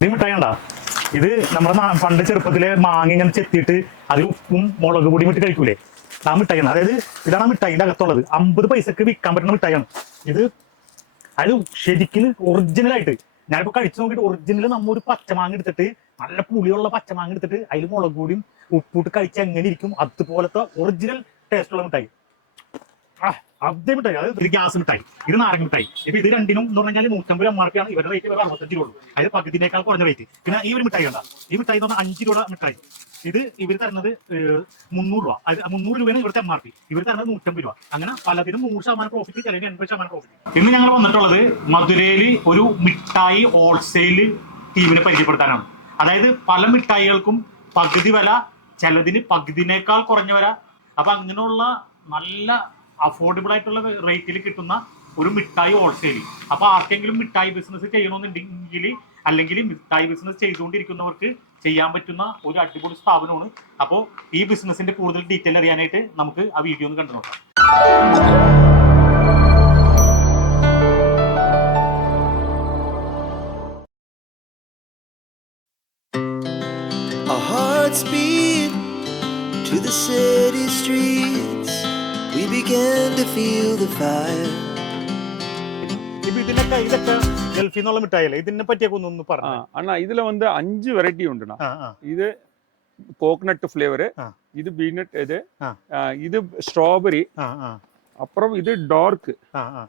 ഇത് മിഠായി കണ്ടാ? ഇത് നമ്മുടെ പണ്ട് ചെറുപ്പത്തിലെ മാങ്ങ ഇങ്ങനെ ചെത്തിയിട്ട് അതിൽ ഉപ്പും മുളക് പൊടിയും ഇട്ട് കഴിക്കൂലേ? ആ മിഠായിയാണ് അതായത് ഇതാണ് മിഠായിന്റെ അകത്തുള്ളത്. അമ്പത് പൈസക്ക് വിൽക്കാൻ പറ്റുന്ന മിഠായിയാണ്. ഇത് അത് ശരിക്കും ഒറിജിനൽ ആയിട്ട് ഞാനിപ്പോ കഴിച്ചു നോക്കിയിട്ട് ഒറിജിനൽ നമ്മ ഒരു പച്ചമാങ്ങ എടുത്തിട്ട് നല്ല പുളിയുള്ള പച്ചമാങ്ങ എടുത്തിട്ട് അതിൽ മുളക് പൊടിയും ഉപ്പിട്ട് കഴിച്ച് എങ്ങനെ ഇരിക്കും? അതുപോലത്തെ ഒറിജിനൽ ടേസ്റ്റ് ഉള്ള മിഠായി. അതേ മിഠായി അത് ഇത് ഗ്യാസ് മിഠായി ഇത് നാരങ്ങ മിഠായി ഇപ്പൊ ഇത് രണ്ടിനും എന്ന് പറഞ്ഞാൽ നൂറ്റമ്പത് എം ആർ പി ആണ്. ഇവരുടെ റേറ്റ് വേറെ അറുപത്തഞ്ച് രൂപ ഉള്ളൂ അതിന് പകുതിനേക്കാൾ കുറഞ്ഞ റേറ്റ് പിന്നെ ഈ ഒരു മിഠായി കണ്ട? ഈ മിഠായി എന്ന് പറഞ്ഞാൽ അഞ്ച് രൂപ മിഠായി. ഇത് ഇവർ തരുന്നത് മുന്നൂറ് രൂപ. മുന്നൂറ് രൂപയാണ് ഇവിടുത്തെ എം ആർ പി ഇവർ തരുന്നത് നൂറ്റമ്പത് രൂപ. അങ്ങനെ പലതിനും നൂറ് ശതമാനം പ്രോഫിറ്റ് ചിലവിന് എൺപത് ശതമാനം പ്രോഫിറ്റ് ഇന്ന് ഞങ്ങൾ വന്നിട്ടുള്ളത് മധുരയിൽ ഒരു മിഠായി ഹോൾസെയിൽ ടീമിനെ പരിചയപ്പെടുത്താനാണ്. അതായത് പല മിഠായികൾക്കും പകുതി വില ചിലതിന് പകുതിനേക്കാൾ കുറഞ്ഞ വില. അപ്പൊ അങ്ങനെയുള്ള നല്ല അഫോർഡബിൾ ആയിട്ടുള്ള റേറ്റിൽ കിട്ടുന്ന ഒരു മിഠായി ഹോൾസെയിൽ അപ്പൊ ആർക്കെങ്കിലും മിഠായി ബിസിനസ് ചെയ്യണമെന്നുണ്ടെങ്കിൽ അല്ലെങ്കിൽ മിഠായി ബിസിനസ് ചെയ്തുകൊണ്ടിരിക്കുന്നവർക്ക് ചെയ്യാൻ പറ്റുന്ന ഒരു അടിപൊളി സ്ഥാപനമാണ്. അപ്പോൾ ഈ ബിസിനസിന്റെ കൂടുതൽ ഡീറ്റെയിൽ അറിയാനായിട്ട് നമുക്ക് ആ വീഡിയോ ഒന്ന് കണ്ടു നോക്കാം. Our hearts beat to the city streets. We began to feel the fire. ഇപ്പൊ ഇതിനൊക്കെ ഇതൊക്കെ ഗൾഫിൽ നിന്നുള്ള മിഠായില്ലേ ഇതിനെ പറ്റിയൊക്കെ ഒന്ന് ஆ, പറഞ്ഞു அண்ணா இதுல வந்து அஞ்சு வெரைட்டி உண்டுண்ணா ആ ആ இது கோகனட் ஃப்ளேவரு ஆ. இது பீனட் இது ஆ. ஆ, இது ஸ்ட்ராபெரி ആ ആ அப்புறம் இது டார்க் ആ ആ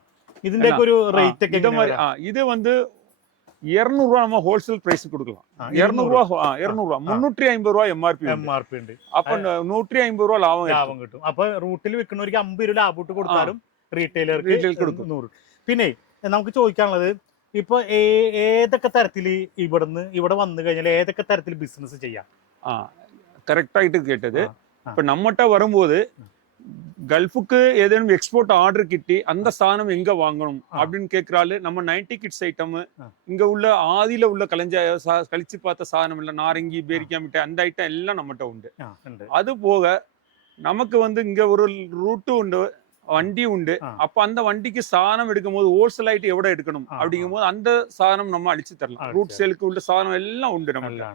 ഇതിന്റെ ഒക്കെ ഒരു റേറ്റ് ഒക്കെ இந்த மாதிரி എങ്ങനെയാ? ஆ, இது வந்து இருநூறுவா நம்ம ஹோல்சேல் பிரைஸ் கொடுக்கலாம் ആ, இருநூறுவா இருநூறுவா முன்னூற்றி ஐம்பது ரூபா எம்ஆர்பி എം ആർ പി ഉണ്ട് அப்ப நூற்றி ஐம்பது ரூபா லாபம் ലാഭം കിട്ടും അപ്പൊ റൂട്ടിൽ വിൽക്കുന്നവർക്ക് അമ്പത് രൂപ ലാഭം ഇട്ട് കൊടുത്താലും റീറ്റെയിലർക്ക് Retail കൊടുക്കും. നൂറ് പിന്നെ നമുക്ക് ചോദിക്കാനുള്ളത് ഇപ്പൊ ഏ- ഏതൊക്കെ തരത്തില് ഇവിടുന്ന് ഇവിടെ വന്നു കഴിഞ്ഞാൽ ഏതൊക്കെ തരത്തിൽ ബിസിനസ് ചെയ്യാം ஆ கரெக்டாயிட்டு கேட்டது ஆ, ஆ. இப்ப கல்ஃபுக்கு ஏதேனும் எக்ஸ்போர்ட் ஆர்டர் కిట్టి அந்த స్థానం எங்க வாங்கணும் அப்படின்னு கேட்கிறாள் நம்ம நைன்டி கிட்ஸ் ஐட்டம் இங்க உள்ள ஆதியில உள்ள கலைஞ்ச கழிச்சு பார்த்த சாதனம் இல்லை நாரங்கி பேரிக்கா மிட்டாய் அந்த ஐட்டம் எல்லாம் நம்மகிட்ட உண்டு. அது போக நமக்கு வந்து இங்க ஒரு ரூட்டு உண்டு. வண்டி உண்டு. அப்ப அந்த வண்டிக்கு சாதனம் எடுக்கும் போது ஹோல்சேலாயிட்டு எவ்வளவு எடுக்கணும்? அப்படிங்கும் போது அந்த சாதனம் நம்ம அழிச்சு தரலாம். ரூட் சேலுக்கு உள்ள சாதனம் எல்லாம் உண்டு நம்ம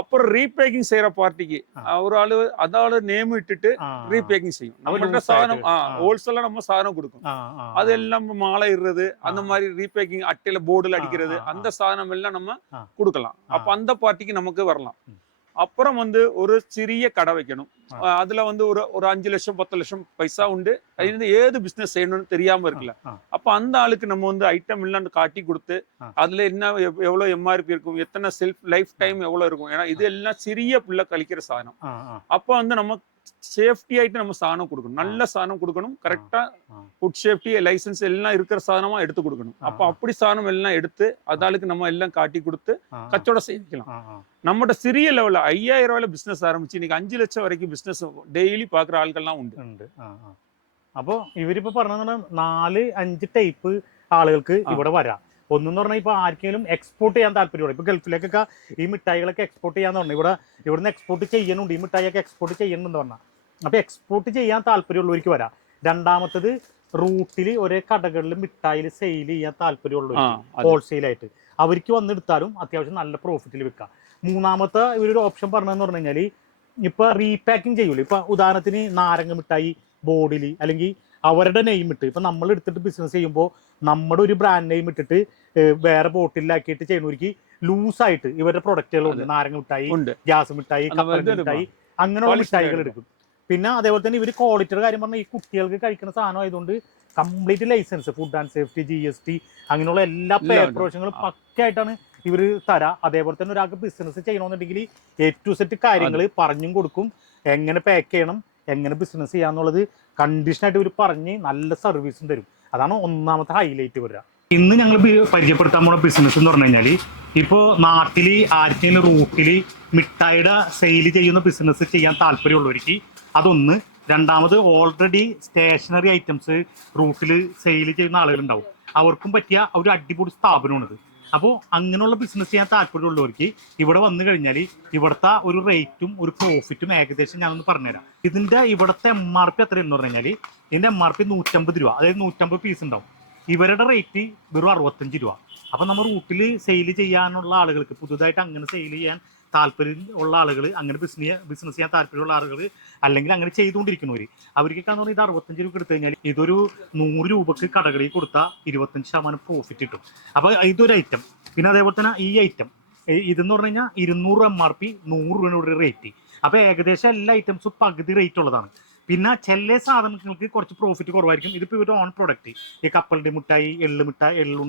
அப்புறம் ரீபேக்கிங் செய்யற பார்ட்டிக்கு ஒரு ஆளு அதால நேம் இட்டுட்டு ரீபேக்கிங் செய்யும். நம்ம சாதனம் ஹோல்சேலா நம்ம சாதனம் கொடுக்கும். அது எல்லாம் மாலை இடுறது அந்த மாதிரி ரீபேக்கிங் அட்டையில போர்டுல அடிக்கிறது அந்த சாதனம் எல்லாம் நம்ம கொடுக்கலாம். அப்ப அந்த பார்ட்டிக்கு நமக்கு வரலாம். அப்புறம் வந்து ஒரு சிறிய கடை வைக்கணும். அதுல வந்து ஒரு ஒரு அஞ்சு லட்சம் பத்து லட்சம் பைசா உண்டு. அது ஏது பிசினஸ் செய்யணும்னு தெரியாம இருக்குல்ல. அப்ப அந்த ஆளுக்கு நம்ம வந்து ஐட்டம் இல்லைன்னு காட்டி கொடுத்து அதுல என்ன எவ்வளவு எம்ஆர்பி இருக்கும் எத்தனை செல்ஃப் லைஃப் டைம் எவ்வளவு இருக்கும். ஏன்னா இது எல்லாம் சிறிய பிள்ளை கழிக்கிற சாதனம். அப்ப வந்து நம்ம சேஃப்டி ஆயிட்டு நம்ம சாதனம் கொடுக்கணும் நல்ல சாதனம் கொடுக்கணும் கரெக்டா ஆ. ஃபுட் சேஃப்டி லைசன்ஸ் எல்லாம் இருக்கிற சாதனமா எடுத்து கொடுக்கணும் ஆ, அப்ப ஆ. அப்படி சாதனம் எல்லாம் எடுத்து அதாளுக்கு நம்ம எல்லாம் காட்டி கொடுத்து ആ, கச்சோட செய்யலாம் ആ, ആ. நம்மகிட்ட சிறிய லெவல்ல ஐயாயிரம் ரூபாயில பிசினஸ் ஆரம்பிச்சு இன்னைக்கு அஞ்சு லட்சம் வரைக்கும் பிசினஸ் டெய்லி பாக்குற ஆட்கள்லாம் உண்டு ഉണ്ട് ആ, ആ. അപ്പൊ ഇവരിപ്പോ പറഞ്ഞ നാല് അഞ്ച് ടൈപ്പ് ആളുകൾക്ക് ആ. ഇവിടെ വരാം ഒന്നെന്ന് പറഞ്ഞാൽ ഇപ്പോൾ ആർക്കെങ്കിലും എക്സ്പോർട്ട് ചെയ്യാൻ താല്പര്യമുള്ളൂ ഇപ്പോൾ ഗൾഫിലേക്കൊക്കെ ഈ മിഠായികളൊക്കെ എക്സ്പോർട്ട് ചെയ്യാന്ന് പറഞ്ഞു ഇവിടെ ഇവിടുന്ന് എക്സ്പോർട്ട് ചെയ്യണുണ്ട് ഈ മിഠായിയൊക്കെ എക്സ്പോർട്ട് ചെയ്യണമെന്ന് പറഞ്ഞാൽ അപ്പോൾ എക്സ്പോർട്ട് ചെയ്യാൻ താല്പര്യമുള്ളവർക്ക് വരാം. രണ്ടാമത്തത് റൂട്ടിൽ ഒരേ കടകളിൽ മിഠായിൽ സെയിൽ ചെയ്യാൻ താല്പര്യമുള്ളൂ ഹോൾസെയിലായിട്ട് അവർക്ക് വന്നെടുത്താലും അത്യാവശ്യം നല്ല പ്രോഫിറ്റിൽ വിൽക്കാം. മൂന്നാമത്തെ ഇവരൊരു ഓപ്ഷൻ പറഞ്ഞതെന്ന് പറഞ്ഞു കഴിഞ്ഞാൽ ഇപ്പം റീപാക്കിംഗ് ചെയ്യുള്ളൂ ഇപ്പം ഉദാഹരണത്തിന് നാരങ്ങ മിഠായി ബോർഡിൽ അല്ലെങ്കിൽ അവരുടെ നെയിം ഇട്ട്. ഇപ്പം നമ്മൾ എടുത്തിട്ട് ബിസിനസ് ചെയ്യുമ്പോൾ നമ്മുടെ ഒരു ബ്രാൻഡ് നെയിം ഇട്ടിട്ട് വേറെ ബോട്ടിലാക്കിയിട്ട് ചെയ്യുന്നവർക്ക് ലൂസായിട്ട് ഇവരുടെ പ്രൊഡക്റ്റുകളുണ്ട് നാരങ്ങ മിഠായി ഗ്യാസ് മിഠായി മിഠായി അങ്ങനെയുള്ള മിഠായികൾ എടുക്കും. പിന്നെ അതേപോലെ തന്നെ ഇവർ ക്വാളിറ്റിയുടെ കാര്യം പറഞ്ഞാൽ ഈ കുട്ടികൾക്ക് കഴിക്കുന്ന സാധനം ആയതുകൊണ്ട് complete license food and safety G S T അങ്ങനെയുള്ള എല്ലാ പ്രവർത്തനങ്ങളും പക്കായിട്ടാണ് ഇവർ തരാ. അതേപോലെ തന്നെ ഒരാൾക്ക് ബിസിനസ് ചെയ്യണമെന്നുണ്ടെങ്കിൽ എ ടു സെറ്റ് കാര്യങ്ങൾ പറഞ്ഞും കൊടുക്കും. എങ്ങനെ പാക്ക് ചെയ്യണം എങ്ങനെ ബിസിനസ് ചെയ്യാന്നുള്ളത് കണ്ടീഷനായിട്ട് ഇവർ പറഞ്ഞ് നല്ല സർവീസും തരും. അതാണ് ഒന്നാമത്തെ ഹൈലൈറ്റ് വരിക. ഇന്ന് ഞങ്ങൾ പരിചയപ്പെടുത്താൻ പോണ ബിസിനസ് എന്ന് പറഞ്ഞു കഴിഞ്ഞാൽ ഇപ്പോൾ നാട്ടിൽ ആർക്കെങ്കിലും റൂട്ടിൽ മിഠായിയുടെ സെയിൽ ചെയ്യുന്ന ബിസിനസ് ചെയ്യാൻ താല്പര്യമുള്ളവർക്ക് അതൊന്ന്. രണ്ടാമത് ഓൾറെഡി സ്റ്റേഷനറി ഐറ്റംസ് റൂട്ടിൽ സെയിൽ ചെയ്യുന്ന ആളുകളുണ്ടാവും. അവർക്കും പറ്റിയ ഒരു അടിപൊളി സ്ഥാപനമാണിത്. അപ്പോൾ അങ്ങനെയുള്ള ബിസിനസ് ചെയ്യാൻ താല്പര്യമുള്ളവർക്ക് ഇവിടെ വന്നു കഴിഞ്ഞാൽ ഇവിടുത്തെ ഒരു റേറ്റും ഒരു പ്രോഫിറ്റും ഏകദേശം ഞാനൊന്ന് പറഞ്ഞുതരാം. ഇതിന്റെ ഇവിടുത്തെ എം ആർ പി എത്രയെന്ന് പറഞ്ഞു കഴിഞ്ഞാൽ ഇതിന്റെ എം ആർ പി നൂറ്റമ്പത് രൂപ അതായത് നൂറ്റമ്പത് പീസ് ഉണ്ടാവും. ഇവരുടെ റേറ്റ് വെറും അറുപത്തഞ്ച് രൂപ. അപ്പം നമ്മൾ റൂട്ടിൽ സെയിൽ ചെയ്യാനുള്ള ആളുകൾക്ക് പുതുതായിട്ട് അങ്ങനെ സെയിൽ ചെയ്യാൻ താല്പര്യം ഉള്ള ആളുകൾ അങ്ങനെ ബിസിനസ് ബിസിനസ് ചെയ്യാൻ താല്പര്യമുള്ള ആളുകൾ അല്ലെങ്കിൽ അങ്ങനെ ചെയ്തുകൊണ്ടിരിക്കുന്നവർ അവർക്കൊക്കെ പറഞ്ഞാൽ ഇത് അറുപത്തഞ്ച് രൂപ എടുത്തു കഴിഞ്ഞാൽ ഇതൊരു നൂറ് രൂപക്ക് കടകളിൽ കൊടുത്താൽ ഇരുപത്തഞ്ച് ശതമാനം പ്രോഫിറ്റ് കിട്ടും. അപ്പോൾ ഇതൊരു ഐറ്റം പിന്നെ അതേപോലെ തന്നെ ഈ ഐറ്റം ഇതെന്ന് പറഞ്ഞു കഴിഞ്ഞാൽ ഇരുന്നൂറ് എം ആർ പി നൂറ് രൂപയുടെ റേറ്റ് അപ്പോൾ ഏകദേശം എല്ലാ ഐറ്റംസും പകുതി റേറ്റ് ഉള്ളതാണ്. പിന്നെ ചില സാധനങ്ങൾക്ക് കുറച്ച് പ്രോഫിറ്റ് കുറവായിരിക്കും. ഇതിപ്പോൾ ഇവരുടെ ഓൺ പ്രൊഡക്റ്റ് ഈ കപ്പലിന്റെ മിഠായി എള്ള് മിഠായി എള്ളു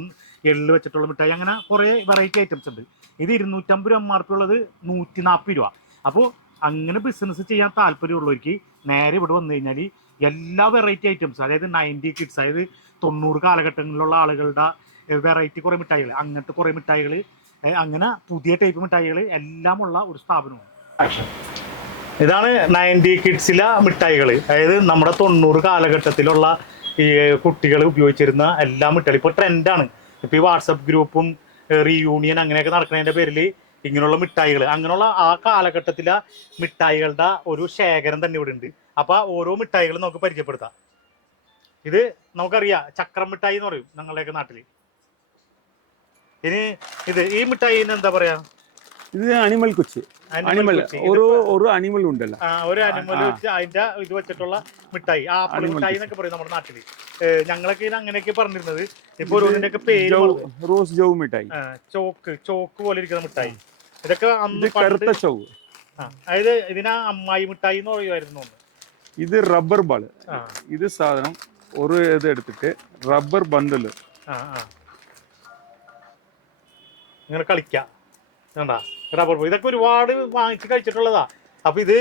എള്ള് വെച്ചിട്ടുള്ള മിഠായി അങ്ങനെ കുറേ വെറൈറ്റി ഐറ്റംസ് ഉണ്ട്. ഇത് ഇരുന്നൂറ്റമ്പത് രൂപ എം ആർ പി ഉള്ളത് നൂറ്റി നാൽപ്പത് രൂപ. അപ്പോൾ അങ്ങനെ ബിസിനസ് ചെയ്യാൻ താല്പര്യമുള്ളവർക്ക് നേരെ ഇവിടെ വന്നു കഴിഞ്ഞാൽ എല്ലാ വെറൈറ്റി ഐറ്റംസ് അതായത് നയന്റി കിഡ്സ് അതായത് തൊണ്ണൂറ് കാലഘട്ടങ്ങളിലുള്ള ആളുകളുടെ വെറൈറ്റി കുറേ മിഠായികൾ അങ്ങനത്തെ കുറേ മിഠായികൾ അങ്ങനെ പുതിയ ടൈപ്പ് മിഠായികൾ എല്ലാം ഉള്ള ഒരു സ്ഥാപനമാണ്. ഇതാണ് നയന്റി കിഡ്സിലെ മിഠായികൾ. അതായത് നമ്മുടെ തൊണ്ണൂറ് കാലഘട്ടത്തിലുള്ള ഈ കുട്ടികൾ ഉപയോഗിച്ചിരുന്ന എല്ലാ മിഠായി ഇപ്പോൾ ട്രെൻഡാണ് ഇപ്പോൾ ഈ വാട്സപ്പ് ഗ്രൂപ്പും റീയൂണിയൻ അങ്ങനെയൊക്കെ നടക്കുന്നതിന്റെ പേരിൽ ഇങ്ങനെയുള്ള മിഠായികൾ അങ്ങനെയുള്ള ആ കാലഘട്ടത്തിലെ മിഠായികളുടെ ഒരു ശേഖരം തന്നെ ഇവിടെ ഉണ്ട്. അപ്പോൾ ഓരോ മിഠായികളും നമുക്ക് പരിചയപ്പെടുത്താം. ഇത് നമുക്കറിയാം ചക്രം മിഠായി എന്ന് പറയും ഞങ്ങളുടെയൊക്കെ നാട്ടിൽ ഇനി ഇത് ഈ മിഠായിന് എന്താ പറയാ? ഇത് അനിമൽ കുച്ച്. അനിമൽ. ഒരു ഒരു അനിമൽ ഉണ്ടല്ലോ. ഒരു അനിമൽ. അതിന്റെ ഇത് വെച്ചിട്ടുള്ള മിഠായി. ആപ്പിൾ മിഠായി എന്നൊക്കെ പറയും നമ്മുടെ നാട്ടിൽ. ഞങ്ങളൊക്കെ ഇത് അങ്ങനെയൊക്കെ പറഞ്ഞിരുന്നത്. ഇപ്പൊ ഓരോന്നിന്റെയൊക്കെ പേര് റോസ് ജോ മിഠായി. ചോക്ക് ചോക്ക് പോലെ ഇരിക്കുന്ന മിഠായി. ഇതൊക്കെ അന്ന് കറുത്ത ചോവ്. അതായത് ഇതിനാ അമ്മായി മിഠായി എന്ന് പറയുമായിരുന്നു ഇത് റബ്ബർ ബാൾ ഇത് സാധനം ഒരു ഇത് എടുത്തിട്ട് റബ്ബർ ആ. ഇങ്ങനെ കളിക്കാം. വേണ്ട റബ്ബർ ഇതൊക്കെ ഒരുപാട് വാങ്ങിച്ച് കഴിച്ചിട്ടുള്ളതാ. അപ്പൊ ഇത്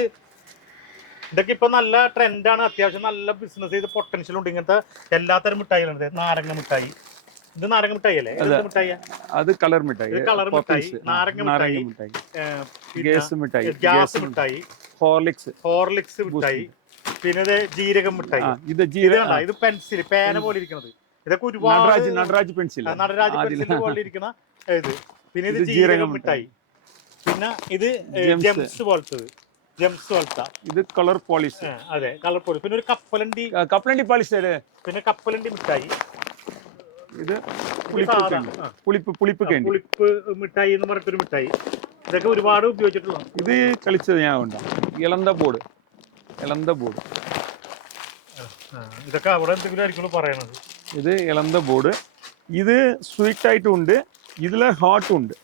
ഇതൊക്കെ ഇപ്പൊ നല്ല ട്രെൻഡാണ് അത്യാവശ്യം നല്ല ബിസിനസ് ചെയ്ത് പൊട്ടൻഷ്യൽ ഉണ്ട്. ഇങ്ങനത്തെ എല്ലാത്തരം മിഠായികളുണ്ട് നാരങ്ങ മിഠായി. ഇത് നാരങ്ങ മിഠായി അല്ലേ? അതെ. മിഠായിയാ? അത് കളർ മിഠായി. കളർ മിഠായി, നാരങ്ങ മിഠായി. മിഠായി. ഗ്യാസ് മിഠായി ഗ്യാസ് മിഠായി. ഹോർലിക്സ് ഹോർലിക്സ് മിഠായി. പിന്നെ ജീരകം മിഠായി. ഇത് ഇത് ഇത് പെൻസിൽ പേന പോലെ ഇരിക്കുന്നത് ഇതൊക്കെ ഒരുപാട് നടരാജ് പെൻസിൽ നടരാജ് പെൻസിൽ പോലെ ഇരിക്കുന്ന ഇത്. പിന്നെ ഇത് ജീരകം മിഠായി. പിന്നെ ഇത് ജെംസ് പോലത്തത്. ജെംസ് പോലത്തെ. ഇത് കളർ പോളിഷ് അതെ കളർ പോളിഷ് പിന്നെ ഒരു കപ്പലണ്ടി കപ്പലണ്ടി പോളിഷ് പിന്നെ കപ്പലണ്ടി മിഠായി. ഇത് പുളിപ്പ് പുളിപ്പ് പുളിപ്പ് മിഠായി എന്ന് പറഞ്ഞിട്ടൊരു മിഠായി. ഇതൊക്കെ ഒരുപാട് ഉപയോഗിച്ചിട്ടുള്ള ഇത് കളിച്ചത് ഞാൻ ഉണ്ടാ ഇളന്ത ബോർഡ്. ഇളന്ത ബോർഡ്. ഇതൊക്കെ അവിടെ എന്തെങ്കിലും ആയിരിക്കും പറയണത്. ഇത് ഇളന്ത ബോർഡ്. ഇത് സ്വീറ്റ് ആയിട്ടും ഉണ്ട് ഇതിൽ ഹോട്ടും ഉണ്ട്.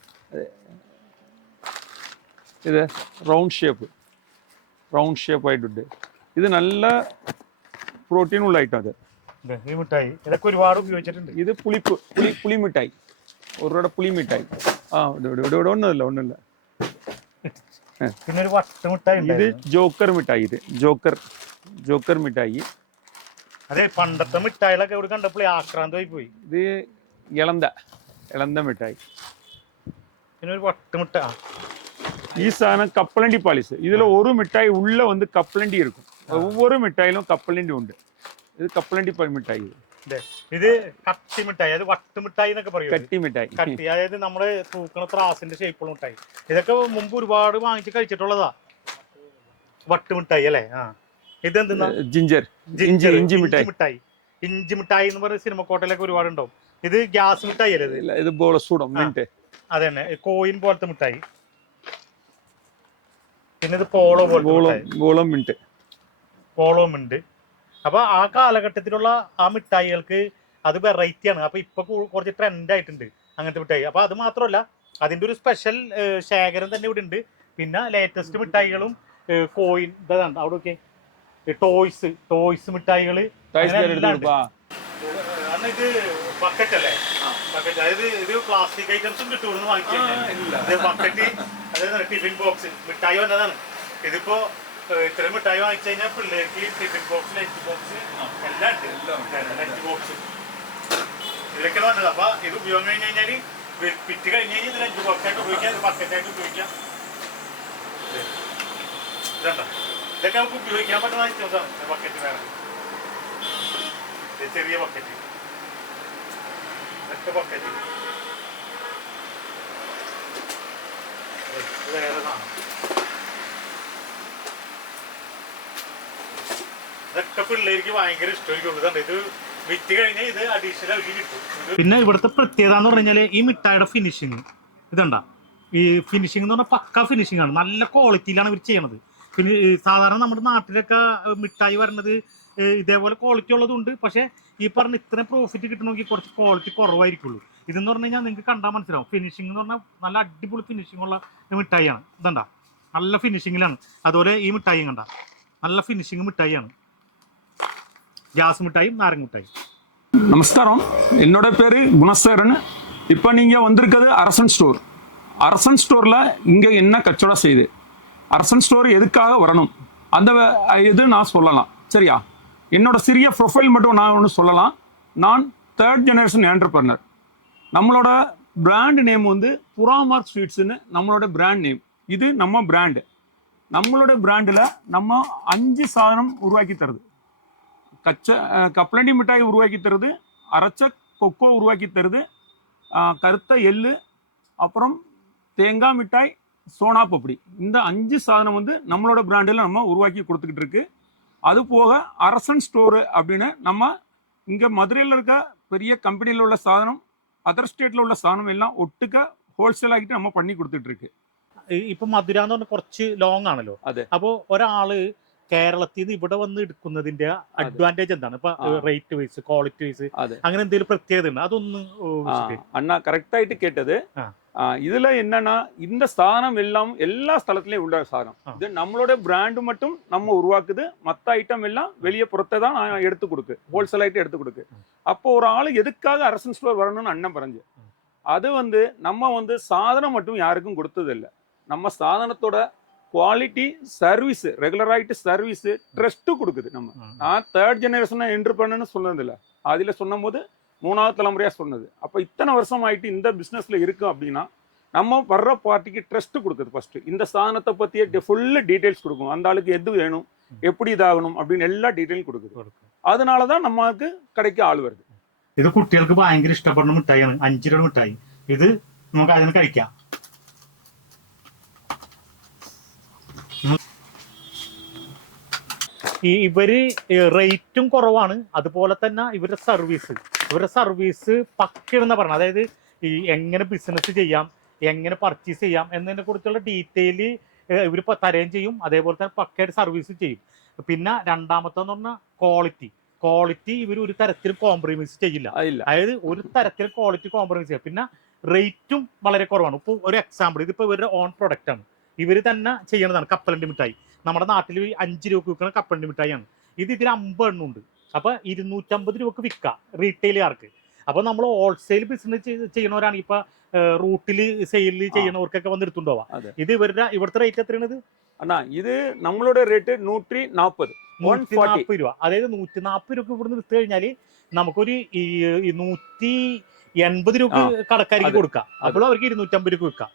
ഇത് റൗണ്ട് ഷേപ്പ് റൗണ്ട് ഷേപ്പ് ആയിട്ടുണ്ട്. ഇത് നല്ല പ്രോട്ടീൻ ഉള്ള ഐറ്റം അത്. മിഠായി. ഇതൊക്കെ ഒരുപാട് ഉപയോഗിച്ചിട്ടുണ്ട്. ഇത് പുളിപ്പ് പുളി പുളി മിഠായി. ഒരു പുളി മിഠായി. ആ ഇവിടെ ഇവിടെ ഇവിടെ ഒന്നുമില്ല ഒന്നുമില്ല. പിന്നെ ഒരു വട്ട മിഠായി ഇത് ജോക്കർ മിഠായി ഇത് ജോക്കർ ജോക്കർ മിഠായി. അതെ പണ്ടത്തെ മിഠായികളൊക്കെ ഇവിടെ കണ്ടപ്പോൾ ആക്രാന്തമായി പോയി ഇത് ഇളന്ത ഇളന്ത മിഠായി. പിന്നെ ഒരു വട്ട മിഠ ആ, ഈ സാധനം കപ്പലണ്ടി பாலிஸ் இதுல ஒரு மிட்டாய் உள்ள வந்து கப்பலண்டி இருக்கும் ஒவ்வொரு மிட்டாயிலும் கப்பலண்டி உண்டு இது கப்பலண்டி ப- மிட்டாய் இது. ഇതെ. ഇത് കട്ടി മിഠായി അത് വട്ട് മിഠായി എന്നൊക്കെ പറയും ഇത്. கட்டி மிட்டாய் കട്ടി അതായത് നമ്മള് തൂക്കണ ത്രാസിന്റെ ഷേപ്പുള്ള മിഠായി ഇതൊക്കെ മുമ്പ് ഒരുപാട് വാങ്ങിച്ച് കഴിച്ചിട്ടുള്ളതാ വട്ട് മിഠായി അല്ലേ ആ ഇതെന്തെന്നാ ஜிஞ்சர் இஞ்சி ജിഞ്ചർ, இஞ்சி மிட்டாய் മിഠായി ഇഞ്ചി മിഠായി എന്ന് പറയുന്ന സിനിമ കോട്ടയിലൊക്കെ ഒരുപാട് ഉണ്ടാവും ഇത് ഗ്യാസ് മിഠായി അല്ലേ ഇത് இல்ல இது போல சூடம் மின்ட் അത് തന്നെ കോയിൻ പോലത്തെ മിഠായി പിന്നെ ഇത് പോളോ പോലത്തെ പോളോ മിണ്ട്. പോളോ മിണ്ട്. അപ്പൊ ആ കാലഘട്ടത്തിലുള്ള ആ മിഠായികൾക്ക് അത് വെറൈറ്റി ആണ്. അപ്പൊ ഇപ്പൊ കുറച്ച് ട്രെൻഡ് ആയിട്ടുണ്ട് അങ്ങനത്തെ മിഠായി. അപ്പൊ അത് മാത്രമല്ല അതിന്റെ ഒരു സ്പെഷ്യൽ ശേഖരം തന്നെ ഇവിടെ ഉണ്ട്. പിന്നെ ലേറ്റസ്റ്റ് മിഠായികളും കോയിൻ ഇതാണ്ട് അവിടെ ഒക്കെ ടോയ്സ് ടോയ്സ് മിഠായികൾ ഇത് ബക്കറ്റ് അല്ലേ? ബക്കറ്റ് അതായത് ഇത് പ്ലാസ്റ്റിക് ഐറ്റംസും കിട്ടുമെന്ന് വാങ്ങിക്കില്ല ബക്കറ്റ് അതായത് ടിഫിൻ ബോക്സ് മിഠായി വന്നതാണ്. ഇതിപ്പോ ഇത്രയും മിഠായി വാങ്ങിച്ചു കഴിഞ്ഞാൽ പിള്ളേർക്ക് ടിഫിൻ ബോക്സ് ലഞ്ച് ബോക്സ് എല്ലാം ഉണ്ട്. ലഞ്ച് ബോക്സ് ഇതിലൊക്കെ വന്നത്. അപ്പൊ ഇത് ഉപയോഗം കഴിഞ്ഞ് കഴിഞ്ഞാൽ പിറ്റ് കഴിഞ്ഞ് കഴിഞ്ഞാൽ ഇത് ലഞ്ച് ബോക്സ് ആയിട്ട് ഉപയോഗിക്കാം ഇത് ബക്കറ്റ് ആയിട്ട് ഉപയോഗിക്കാം. ഇത് ഇതുണ്ടോ? ഇതൊക്കെ നമുക്ക് ഉപയോഗിക്കാൻ പറ്റുന്ന ഐറ്റംസ് ആണ്. ബക്കറ്റ് വേണം. ചെറിയ ബക്കറ്റ് ഇതൊക്കെ ബക്കറ്റ് ഇത് ഇതൊക്കെ പിള്ളേർക്ക് ഭയങ്കര ഇഷ്ടമായിരിക്കും. ഇത് വിറ്റ് കഴിഞ്ഞാൽ ഇത് അഡീഷണൽ കിട്ടും. പിന്നെ ഇവിടുത്തെ പ്രത്യേകത എന്ന് പറഞ്ഞാൽ ഈ മിഠായിയുടെ ഫിനിഷിങ് ഇതുണ്ടാ ഈ ഫിനിഷിംഗ് എന്ന് പറഞ്ഞാൽ പക്ക ഫിനിഷിംഗ് ആണ്. നല്ല ക്വാളിറ്റിയിലാണ് ഇവർ ചെയ്യണത്. പിന്നെ സാധാരണ നമ്മുടെ നാട്ടിലൊക്കെ മിഠായി വരണത് ഇതേപോലെ ക്വാളിറ്റി ഉള്ളതുണ്ട്. പക്ഷേ ഈ പറഞ്ഞ ഇത്രയും പ്രോഫിറ്റ് കിട്ടണമെങ്കിൽ കുറച്ച് ക്വാളിറ്റി കുറവായിരിക്കുള്ളൂ. ഇതെന്ന് പറഞ്ഞു കഴിഞ്ഞാൽ നിങ്ങൾക്ക് കണ്ടാൽ മനസ്സിലാവും ഫിനിഷിംഗ് എന്ന് പറഞ്ഞാൽ നല്ല അടിപൊളി ഫിനിഷിംഗ് ഉള്ള മിഠായിയാണ് ഇതണ്ട നല്ല ഫിനിഷിങ്ങിലാണ് അതുപോലെ ഈ മിഠായി കണ്ട നല്ല ഫിനിഷിംഗ് മിഠായിയാണ് ഗ്യാസ് മിഠായും നാരങ്ങ മിഠായും நமஸ்காரம் என்னோட பேர் குணசேகரன் இப்போ நீங்கள் வந்திருக்கிறது அரசன் ஸ்டோர் அரசன் ஸ்டோரில் இங்கே என்ன கச்சவடம் செய்யுது அரசன் ஸ்டோர் எதுக்காக வரணும் அந்த வ- இது நான் சொல்லலாம் சரியா என்னோட சிறிய ப்ரொஃபைல் மட்டும் நான் ஒன்று சொல்லலாம் நான் தேர்ட் ஜெனரேஷன் ஆண்டர்பர்னர் நம்மளோட பிராண்ட் நேம் வந்து புறாமார்க் ஸ்வீட்ஸ்னு நம்மளோட பிராண்ட் நேம் இது நம்ம பிராண்டு நம்மளோட பிராண்டில் நம்ம அஞ்சு சாதனம் உருவாக்கி தருது. கச்ச கப்ளண்டி மிட்டாய் உருவாக்கி தருது அரைச்ச கொக்கோ உருவாக்கி தருது கருத்த எள்ளு அப்புறம் தேங்காய் மிட்டாய் சோனா பப்படி இந்த அஞ்சு சாதனம் வந்து நம்மளோட பிராண்டில் நம்ம உருவாக்கி கொடுத்துக்கிட்டு இருக்கு. அது போக அரசன் ஸ்டோரு அப்படின்னு நம்ம இங்கே மதுரையில் இருக்க பெரிய கம்பெனியில் உள்ள சாதனம் அதர் ஸ்டேட்டில் உள்ள சாதனம் எல்லாம் ஒட்டுக்க ஹோல்சேல் ஆகிட்டு நம்ம பண்ணி கொடுத்துட்டு இருக்கு ഈ- ഇപ്പൊ മധുര എന്ന് പറഞ്ഞാൽ കുറച്ച് ലോങ് ആണല്ലോ അതെ. അപ്പോ ഒരാള് കേരളത്തിൽ നിന്ന് ഇവിടെ വന്ന് എടുക്കുന്നതിന്റെ അഡ്വാൻറ്റേജ് എന്താണ് ഇപ്പൊ ആ. റേറ്റ് വൈസ് ക്വാളിറ്റി വൈസ് അതെ. അങ്ങനെ എന്തെങ്കിലും പ്രത്യേകത ഉണ്ട് അതൊന്ന് ஆ, വിശദീകരിക്ക്. அண்ணா கரெக்டாயிட்டு கேட்டது ஆ. ஆ, இதுல என்னன்னா இந்த சாதனம் எல்லாம் எல்லா ஸ்தலத்திலயும் உள்ள சாதனம். இது நம்மளோட பிராண்ட் மட்டும் நம்ம உருவாக்குது. மத்த ஐட்டம் எல்லாம் வெளியே புறத்தை தான் நான் எடுத்து கொடுக்கு. ஹோல்சேல் ஆயிட்டு எடுத்து கொடுக்கு. அப்போ ஒரு ஆளு எதுக்காக அரசன் ஸ்டோர் வரணும்னு அண்ணன் பறஞ்சு? அது வந்து நம்ம வந்து சாதனம் மட்டும் யாருக்கும் கொடுத்தது இல்ல நம்ம சாதனத்தோட குவாலிட்டி சர்வீஸ் ரெகுலராயிட்டு சர்வீஸ் ட்ரஸ்ட் கொடுக்குது நம்ம. நான் தேர்ட் ஜெனரேஷனை என்ட்ரு பண்ணேன்னு சொன்னது இல்லை அதில் சொன்னபோது மூணாவது தலைமுறையாக சொன்னது அப்போ இத்தனை வருஷம் ஆயிட்டு இந்த பிஸ்னஸில் இருக்கு அப்படின்னா நம்ம வர்ற பார்ட்டிக்கு ட்ரஸ்ட் கொடுக்குது ஃபர்ஸ்ட் இந்த சாதனத்தை பற்றிய ஃபுல்லு டீட்டெயில்ஸ் கொடுக்கும் அந்த ஆளுக்கு எது வேணும் எப்படி இதாகணும் அப்படின்னு எல்லா டீட்டெயிலும் கொடுக்குது കൊടുക്കും. அதனால தான் நமக்கு கடைக்கு ஆள் வருது ഇത് കുട്ടികൾക്ക് ഭയങ്കര ഇഷ്ടപ്പെടുന്ന മിഠായിയാണ് അഞ്ച് രൂപ മിഠായി ഇത് നമുക്ക് അതിന് കഴിക്കാം ഉം. ഈ ഇവര് റേറ്റും കുറവാണ് അതുപോലെ തന്നെ ഇവരുടെ സർവീസ് ഇവരുടെ സർവീസ് പക്കെന്ന് പറഞ്ഞു അതായത് ഈ എങ്ങനെ ബിസിനസ് ചെയ്യാം എങ്ങനെ പർച്ചേസ് ചെയ്യാം എന്നതിനെ കുറിച്ചുള്ള ഡീറ്റെയിൽ ഇവർ തരുകയും ചെയ്യും. അതേപോലെ തന്നെ പക്കയായിട്ട് സർവീസ് ചെയ്യും. പിന്നെ രണ്ടാമത്തെന്ന് പറഞ്ഞാൽ ക്വാളിറ്റി ക്വാളിറ്റി ഇവർ ഒരു തരത്തിൽ കോംപ്രമൈസ് ചെയ്യില്ല. അതായത് ഒരു തരത്തിൽ ക്വാളിറ്റി കോംപ്രമൈസ് ചെയ്യാം പിന്നെ റേറ്റും വളരെ കുറവാണ്. ഇപ്പോൾ ഒരു എക്സാമ്പിൾ ഇതിപ്പോൾ ഇവരുടെ ഓൺ പ്രൊഡക്റ്റ് ആണ്. ഇവർ തന്നെ ചെയ്യുന്നതാണ് കപ്പലണ്ടി മിഠായി. നമ്മുടെ നാട്ടിൽ അഞ്ച് രൂപ വിൽക്കുന്ന കപ്പലണ്ടി മിഠായിയാണ്. ഇത് ഇതിന് അമ്പത് എണ്ണുണ്ട് അപ്പോൾ ഇരുന്നൂറ്റമ്പത് രൂപക്ക് വിൽക്കാം റീറ്റെയിലുകാർക്ക് അപ്പോൾ നമ്മൾ ഹോൾസെയിൽ ബിസിനസ് ചെയ്യണവരാണ് ഇപ്പൊ റൂട്ടിൽ സെയിൽ ചെയ്യുന്നവർക്കൊക്കെ വന്ന് ഇത് ഇവരുടെ ഇവിടുത്തെ റേറ്റ് എത്രയാണിത്? അണ്ണാ ഇത് നമ്മളുടെ റേറ്റ് നൂറ്റി നാൽപ്പത് നൂറ്റി നാൽപ്പത് രൂപ. അതായത് നൂറ്റി നാൽപ്പത് രൂപ ഇവിടുന്ന് വിത്ത് കഴിഞ്ഞാൽ നമുക്കൊരു നൂറ്റി എൺപത് രൂപ കടക്കാരിക്ക് കൊടുക്കാം. അപ്പോൾ അവർക്ക് ഇരുന്നൂറ്റമ്പത് രൂപ വിൽക്കാം.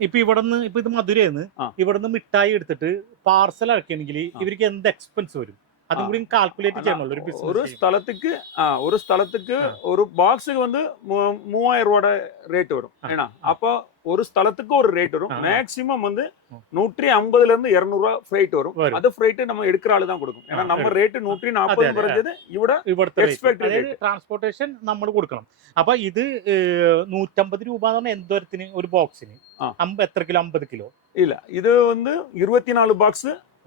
ഇപ്പൊ ഇവിടെ നിന്ന് ഇപ്പൊ ഇത് മധുരയെന്ന് ഇവിടെ നിന്ന് മിഠായി എടുത്തിട്ട് പാർസൽ അടക്കണമെങ്കിൽ ഇവർക്ക് എന്ത് എക്സ്പെൻസ് വരും? അതും ആ. കൂടി കാൽക്കുലേറ്റ് ஆனா, ചെയ്യണമല്ലോ ഒരു ஒரு ബിസിനസ് ஸ்தலத்துக்கு ஆ, ஒரு ஸ்தலத்துக்கு ஆ. ஒரு பாக்ஸுக்கு வந்து மூ- மூவாயிரம் ரூபாயோட ரேட் வரும் ஆ. ஏன்னா அப்போ ஒரு ஸ்தலத்துக்கு ஒரு ரேட் வரும் ஆ. மேக்சிமம் வந்து ம். நூற்றி ஐம்பதுல இருந்து இருநூறு ரூபா ஃபிரைட் வரும் வரும். அது ஃபிரைட் நம்ம எடுக்கிற ஆளு தான் கொடுக்கும் ஏன்னா ஆ, நம்ம எடுக்கும். ரேட் நூற்றி நாற்பது അതെ. പറഞ്ഞത് ഇവിടെ ഇവിടുത്തെ rate. Expected അതായത് ട്രാൻസ്പോർട്ടേഷൻ നമ്മൾ കൊടുക്കണം അപ്പൊ ഇത് ഏഹ്, നൂറ്റമ്പത് രൂപ എന്ന് പറഞ്ഞാൽ എന്തോരത്തിന് ഒരു ബോക്സിന് ആ. അമ്പ എത്ര കിലോ അമ്പത് കിലോ இல்ல இது வந்து இருபத்தி நாலு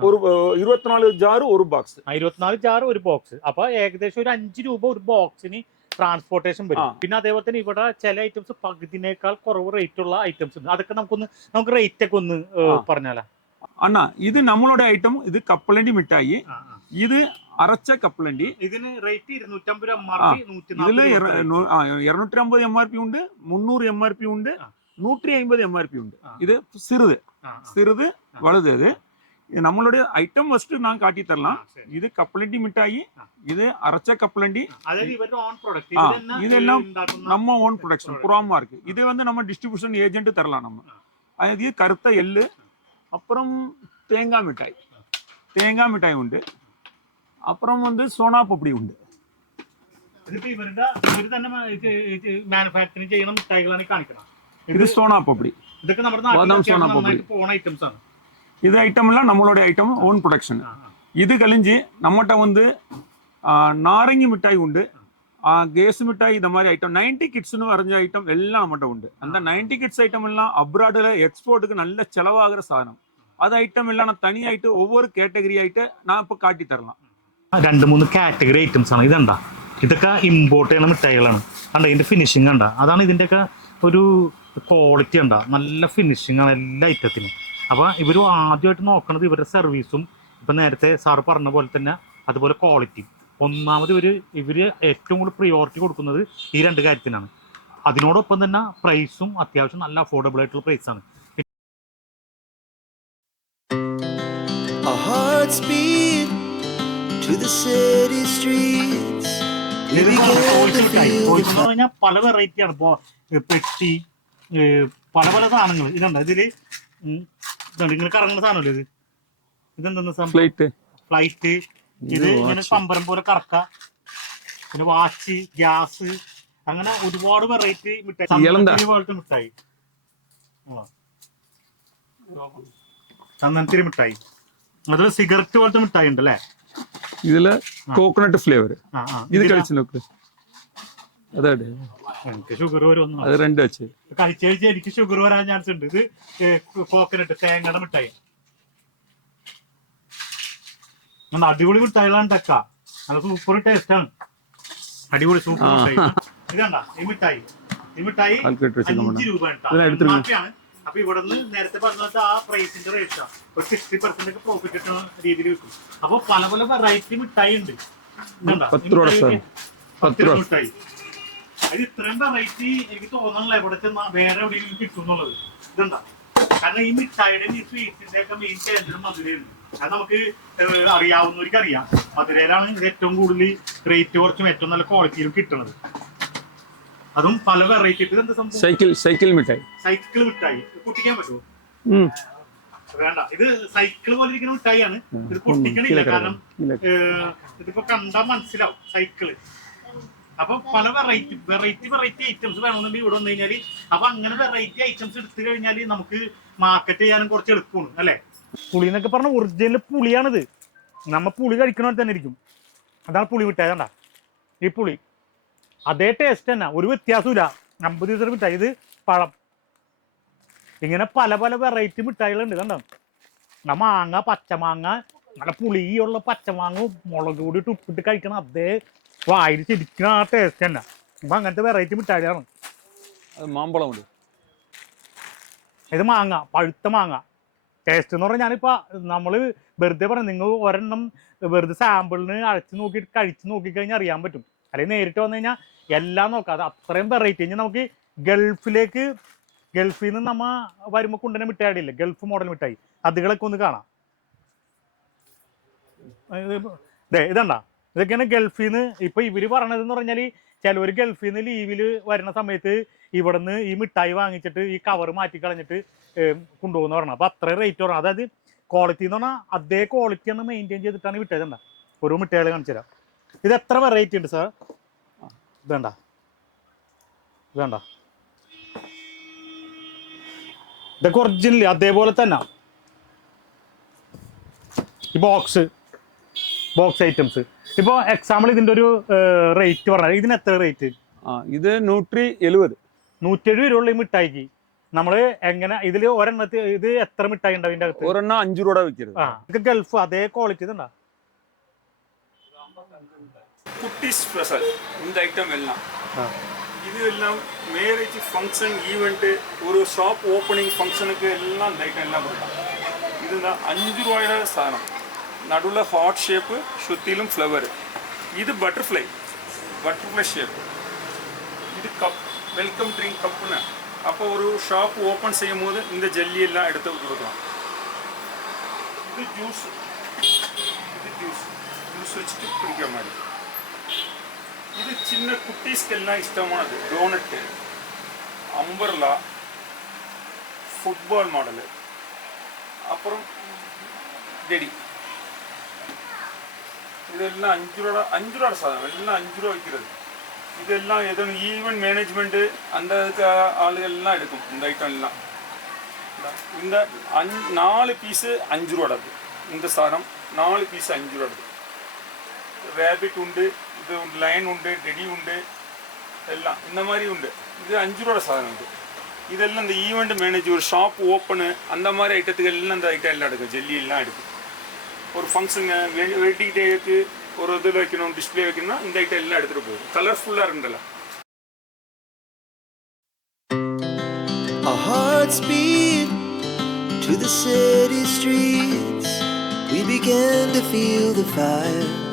ഒരു ഇരുപത്തിനാല് ജാർ ഒരു ബോക്സ് ഇരുപത്തിനാല് ജാർ ഒരു ബോക്സ് അപ്പൊ ഏകദേശം ഒരു അഞ്ച് രൂപ ഒരു ബോക്സിന് ട്രാൻസ്പോർട്ടേഷൻ വരും. പിന്നെ അതേപോലെ തന്നെ ഇവിടെ ചില ഐറ്റംസ് പകുതിനേക്കാൾ കുറവ് റേറ്റ് ഉള്ള ഐറ്റംസ് ഉണ്ട്. അതൊക്കെ നമുക്കൊന്ന് നമുക്ക് റേറ്റ് ഒക്കെ ഒന്ന് പറഞ്ഞാലോ? അണ്ണാ ഇത് നമ്മളുടെ ഐറ്റം ഇത് കപ്പലണ്ടി മിഠായി ഇത് അരച്ച കപ്പലണ്ടി. ഇതിന് റേറ്റ് ഇരുന്നൂറ്റമ്പത് എം ആർ പി ഇരുന്നൂറ്റി അമ്പത് എം ആർ പി ഉണ്ട് മുന്നൂറ് എം ആർ പി ഉണ്ട് നൂറ്റി അമ്പത് എം ആർ പി ഉണ്ട്. ഇത് സിറുത്. സിറുത് വളരെ நம்மளுடைய ஐட்டம் ஃபர்ஸ்ட் நான் காட்டி ആ, தரலாம் ശരി. இது கப்பலண்டி மிட்டாயி ആ. இது அரைச்ச கப்பலண்டி അതായത് ഇവരുടെ ഓൺ പ്രൊഡക്റ്റ് ആ, ഇതെല്ലാം ഉണ്ടാക്കുന്ന நம்ம ஓன் ப்ரொடக்ஷன் product. புறாமா இருக்கு இது வந்து நம்ம டிஸ்ட்ரிபியூஷன் ஏஜென்ட் தரலாம் நம்ம ஆ. அது இது கருத்த எள்ளு அப்புறம் தேங்காய் மிட்டாய் தேங்காய் மிட்டாய் உண்டு அப்புறம் வந்து சோனா பப்படி உண்டு ഇതിപ്പോ ഇവരുടെ ഇവര് തന്നെ മാനുഫാക്ചറിങ് ചെയ്യുന്ന മിഠായികളാണ് ഈ കാണിക്കണം இது சோனா பப்படி ഇതൊക്കെ നമ്മുടെ ബദാം നാട്ടിൽ സോന നന്നായിട്ട് പോണ ഐറ്റംസ് ആണ് இது ஐட்டம்லாம் நம்மளுடைய ஐட்டம் ஓன் ப்ரொடக்ஷன் இது கழிஞ்சு நம்மகிட்ட வந்து நாரங்கி மிட்டாய் உண்டு கேஸ் மிட்டாய் இந்த மாதிரி ஐட்டம் நைன்டி கிட்ஸ்னு வரைஞ்ச ஐட்டம் எல்லாம் நம்மகிட்ட உண்டு அந்த நைன்டி கிட்ஸ் ஐட்டம் எல்லாம் அப்ராடில் எக்ஸ்போர்ட்டுக்கு நல்ல செலவாகிற சாதனம் അത് ഐറ്റം എല്ലാം ஒவ்வொரு ഒവ്വൊരു കാറ്റഗറി நான் ഞാൻ காட்டி தரலாம் രണ്ട് മൂന്ന് കാറ്റഗറി ஐட்டம்ஸ் ആണ് ഇതെന്താ ഇതൊക്കെ இம்போர்ட் ചെയ്യണ മിഠായികളാണ് കണ്ടോ ഇതിന്റെ ഫിനിഷിംഗ് കണ്ട അതാണ് ഇതിന്റെയൊക്കെ ഒരു ക്വാളിറ്റി ഉണ്ടാ നല്ല ഫിനിഷിംഗ് ആണ് എല്ലാ ഐറ്റത്തിനും അപ്പൊ ഇവർ ആദ്യമായിട്ട് നോക്കുന്നത് ഇവരുടെ സർവീസും ഇപ്പൊ നേരത്തെ സാർ പറഞ്ഞ പോലെ തന്നെ അതുപോലെ ക്വാളിറ്റി ഒന്നാമത് ഇവർ ഇവർ ഏറ്റവും കൂടുതൽ പ്രിയോറിറ്റി കൊടുക്കുന്നത് ഈ രണ്ട് കാര്യത്തിനാണ്. അതിനോടൊപ്പം തന്നെ പ്രൈസും അത്യാവശ്യം നല്ല അഫോർഡബിൾ ആയിട്ടുള്ള പ്രൈസ് ആണ്. Our hearts beat to the city streets. We began to feel the എന്ന് പറഞ്ഞാൽ പല വെറൈറ്റിയാണ് ഇപ്പോ പെട്ടി പല പല സാധനങ്ങൾ. ഇതുണ്ട്. ഇതിൽ നിങ്ങൾ കറങ്ങുന്ന സാധനമല്ലേ ഇത്? ഇതെന്താ സംഭവം? ഫ്ലൈറ്റ് ഫ്ലൈറ്റ് ഇത് ഇങ്ങനെ പമ്പരം പോലെ കറക്ക. പിന്നെ വാച്ച് ഗ്യാസ് അങ്ങനെ ഒരുപാട് വെറൈറ്റി മിഠായി. പോലത്തെ മിഠായി. ചന്ദനത്തിരി മിഠായി. അതിൽ സിഗരറ്റ് പോലത്തെ മിഠായി ഉണ്ടല്ലേ? ഇതിൽ കോക്കനട്ട് ഫ്ലേവർ ഇത് കഴിച്ചു നോക്ക്. അതെ എനിക്ക് ഷുഗർ വരുമെന്ന് അത് രണ്ട് വെച്ച്. കഴിച്ച് കഴിച്ച് എനിക്ക് ഷുഗർ വരാൻ ചാൻസ് ഉണ്ട്. ഇത് കോക്കനട്ട് തേങ്ങയുടെ മിഠായി. നല്ല അടിപൊളി മിഠായികളാണ് ടക്ക നല്ല സൂപ്പർ ടേസ്റ്റ് ആണ്. അടിപൊളി സൂപ്പർ. മിഠായി. ഇതണ്ട ഈ മിഠായി. ഈ മിഠായി അഞ്ച് രൂപ ഇതിന് എടുത്തിരുന്നു. ആണ് നേരത്തെ പറഞ്ഞത് ആ പ്രൈസിന്റെ റേറ്റ് ഒരു സിക്സ്റ്റി പെർസെന്റ് ഒക്കെ പ്രോഫിറ്റ് കിട്ടുന്ന രീതിയിൽ കിട്ടും. അപ്പൊ പല പല വെറൈറ്റി മിഠായി ഉണ്ട്. പത്ത് മിഠായി. അത് ഇത്രയും വെറൈറ്റി എനിക്ക് തോന്നണില്ല ഇവിടെ ചെന്ന വേറെ എവിടെയെങ്കിലും കിട്ടും എന്നുള്ളത്. ഇതെന്താ? കാരണം ഈ മിഠായിയുടെ ഈ സ്വീറ്റ്സിന്റെ ഒക്കെ മെയിൻ കേന്ദ്രം മധുരയാണ്. അത് നമുക്ക് അറിയാവുന്നവർക്ക് അറിയാം. മധുരയിലാണ് ഏറ്റവും കൂടുതൽ റേറ്റ് കുറച്ചും ഏറ്റവും നല്ല ക്വാളിറ്റിയിലും കിട്ടുന്നത്. അതും പല വെറൈറ്റി എന്താ സംഭവം? സൈക്കിൾ സൈക്കിൾ മിഠായി. സൈക്കിൾ മിഠായി. പൊട്ടിക്കാൻ പറ്റുമോ? വേണ്ട. ഇത് സൈക്കിൾ പോലെ ഇരിക്കുന്ന മിഠായിയാണ്. ഇത് പൊട്ടിക്കണില്ല. കാരണം. ഇതിപ്പോ കണ്ടാൽ മനസ്സിലാവും. സൈക്കിൾ. അപ്പൊ പല വെറൈറ്റി വെറൈറ്റി വെറൈറ്റി ഐറ്റംസ് വേണമെന്നുണ്ടെങ്കിൽ ഇവിടെ വന്നു കഴിഞ്ഞാൽ അപ്പൊ അങ്ങനെ വെറൈറ്റി ഐറ്റംസ് എടുത്തു കഴിഞ്ഞാൽ നമുക്ക് മാർക്കറ്റ് ചെയ്യാനും കുറച്ച് എളുപ്പമാണ് അല്ലെ? പുളി എന്നൊക്കെ പറഞ്ഞ ഒറിജിനൽ പുളിയാണിത്. നമ്മ പുളി കഴിക്കണ തന്നെ ഇരിക്കും. അതാണ് പുളി വിട്ടായത് കണ്ട? ഈ പുളി. അതേ ടേസ്റ്റ് തന്നെ ഒരു വ്യത്യാസമില്ല അമ്പത് ദിവസം മിഠായി ഇത് പഴം. ഇങ്ങനെ പല പല വെറൈറ്റി മിഠായികളുണ്ട് കണ്ടോ? ആ മാങ്ങ പച്ചമാങ്ങ നല്ല പുളിയുള്ള പച്ചമാങ്ങ മുളക് കൂടി ഇട്ട് ഉപ്പിട്ട് കഴിക്കണം അതേ വായിൽ ചിരിക്കണ ആ ടേസ്റ്റ് തന്നെ. അപ്പൊ അങ്ങനത്തെ വെറൈറ്റി മിഠായിയാണ് അത് മാമ്പഴം ഉണ്ട്. ഇത് മാങ്ങ പഴുത്ത മാങ്ങ. ടേസ്റ്റ് എന്ന് പറഞ്ഞാൽ ഞാനിപ്പോ നമ്മൾ വെറുതെ പറഞ്ഞു നിങ്ങൾ ഒരെണ്ണം വെറുതെ സാമ്പിളിന് അഴച്ച് നോക്കിയിട്ട് കഴിച്ച് നോക്കിക്കഴിഞ്ഞാൽ അറിയാൻ പറ്റും. അല്ലെങ്കിൽ നേരിട്ട് വന്നു കഴിഞ്ഞാൽ എല്ലാം നോക്കാം. അത് അത്രയും വെറൈറ്റി കഴിഞ്ഞാൽ നമുക്ക് ഗൾഫിലേക്ക് ഗൾഫിൽ നിന്ന് നമ്മ വരുമ്പോൾ മിഠായി ഇല്ല? ഗൾഫ് മോഡൽ മിഠായി. അതുകളൊക്കെ ഒന്ന് കാണാം. ഇതണ്ട? ഇതൊക്കെയാണ് ഗൾഫിൽ നിന്ന് ഇപ്പൊ ഇവർ പറഞ്ഞത് എന്ന് പറഞ്ഞാൽ ചിലവർ ഗൾഫിൽ നിന്ന് ലീവിൽ വരുന്ന സമയത്ത് ഇവിടുന്ന് ഈ മിഠായി വാങ്ങിച്ചിട്ട് ഈ കവർ മാറ്റി കളഞ്ഞിട്ട് കൊണ്ടുപോകുന്ന പറഞ്ഞു. അപ്പൊ അത്രയും റേറ്റ് പറഞ്ഞു അതായത് ക്വാളിറ്റി എന്ന് പറഞ്ഞാൽ അതേ ക്വാളിറ്റി ആണ് മെയിന്റെയിൻ ചെയ്തിട്ടാണ് വിട്ടേതണ്ട ഒരു ഓരോ മിഠായികൾ കാണിച്ചു തരാം. ഇത് എത്ര വെറൈറ്റി ഉണ്ട് സാർ ഇതണ്ട ഇതണ്ട ഇതൊക്കെ ഒറിജിനൽ അതേപോലെ തന്നെ. ഈ ബോക്സ് ബോക്സ് ഐറ്റംസ് ഇപ്പോൾ എക്സാമ്പിൾ ഇതിന്റെ ഒരു റേറ്റ് പറഞ്ഞാൽ ഇതിന് എത്ര റേറ്റ് ആ ഇത് നൂറ്റി എഴുപത് നൂറ്റെഴുപത് രൂപയുള്ള ഈ മിഠായിക്ക് നമ്മള് എങ്ങനെ ഇതിൽ ഒരെണ്ണത്തിൽ ഇത് എത്ര മിഠായി ഉണ്ട് അതിന്റെ അകത്ത് ഒരെണ്ണം അഞ്ചു രൂപ വിൽക്കരുത് ആ ഇത് ഗൾഫ് അതേ ക്വാളിറ്റി ഇതുണ്ടാ കുട്ടി സ്പെഷ്യൽ இந்த ஐட்டம் எல்லாம் இது எல்லாம் மேரேஜ் ஃபங்க்ஷன் ஈவெண்ட்டு ஒரு ஷாப் ஓப்பனிங் ஃபங்க்ஷனுக்கு எல்லாம் இந்த ஐட்டம் எல்லாம் கொடுக்கலாம் இதுதான் அஞ்சு ரூபாயோட சாதனம் நடுவில் ஹார்ட் ஷேப்பு சுற்றிலும் ஃப்ளவர் இது பட்டர்ஃப்ளை பட்டர்ஃப்ளை ஷேப் இது கப் வெல்கம் ட்ரிங்க் கப்புன்னு அப்போ ஒரு ஷாப் ஓப்பன் செய்யும் போது இந்த ஜெல்லி எல்லாம் எடுத்து கொடுக்கலாம். இது ஜூஸ் இது ஜூஸ் ஜூஸ் வச்சுட்டு குடிக்கிற மாதிரி. இது சின்ன குட்டீஸ்க்கெல்லாம் இஷ்டமானது. டோனட்டு அம்பர்லா ஃபுட்பால் மாடலு அப்புறம் டெடி இதெல்லாம் அஞ்சு ரூபா அஞ்சு ரூபா சாதனம் எல்லாம் அஞ்சு ரூபா விற்கிறது இதெல்லாம் எதுவும் ஈவெண்ட் மேனேஜ்மெண்ட்டு அந்த ஆளுகள்லாம் எடுக்கும் இந்த ஐட்டம் எல்லாம். இந்த அஞ்சு நாலு பீஸு அஞ்சு ரூபாடது. இந்த சாதனம் நாலு பீஸ் அஞ்சு ரூபாடது. ரேபிட் உண்டு இது லைன் உண்டு டெடி உண்டு எல்லாம். இந்த மாதிரி உண்டு. இது அஞ்சு ரூபா சாதனம் உண்டு இதெல்லாம் இந்த ஈவெண்ட் மேனேஜ் ஒரு ஷாப் ஓப்பனு அந்த மாதிரி ஐட்டத்துக்கு எல்லாம் இந்த ஐட்டம் எல்லாம் எடுக்கும் ஜெல்லி எல்லாம் எடுக்கும். ஒரு ஃபங்க்ஷனு வெட்டிங் டேக்கு ஒரு இதில் வைக்கணும் டிஸ்பிளே வைக்கணும்னா இந்த ஐட்டம் எல்லாம் எடுத்துகிட்டு போகும் கலர்ஃபுல்லாக இருந்தல Speed to the city streets. We began to feel the fire.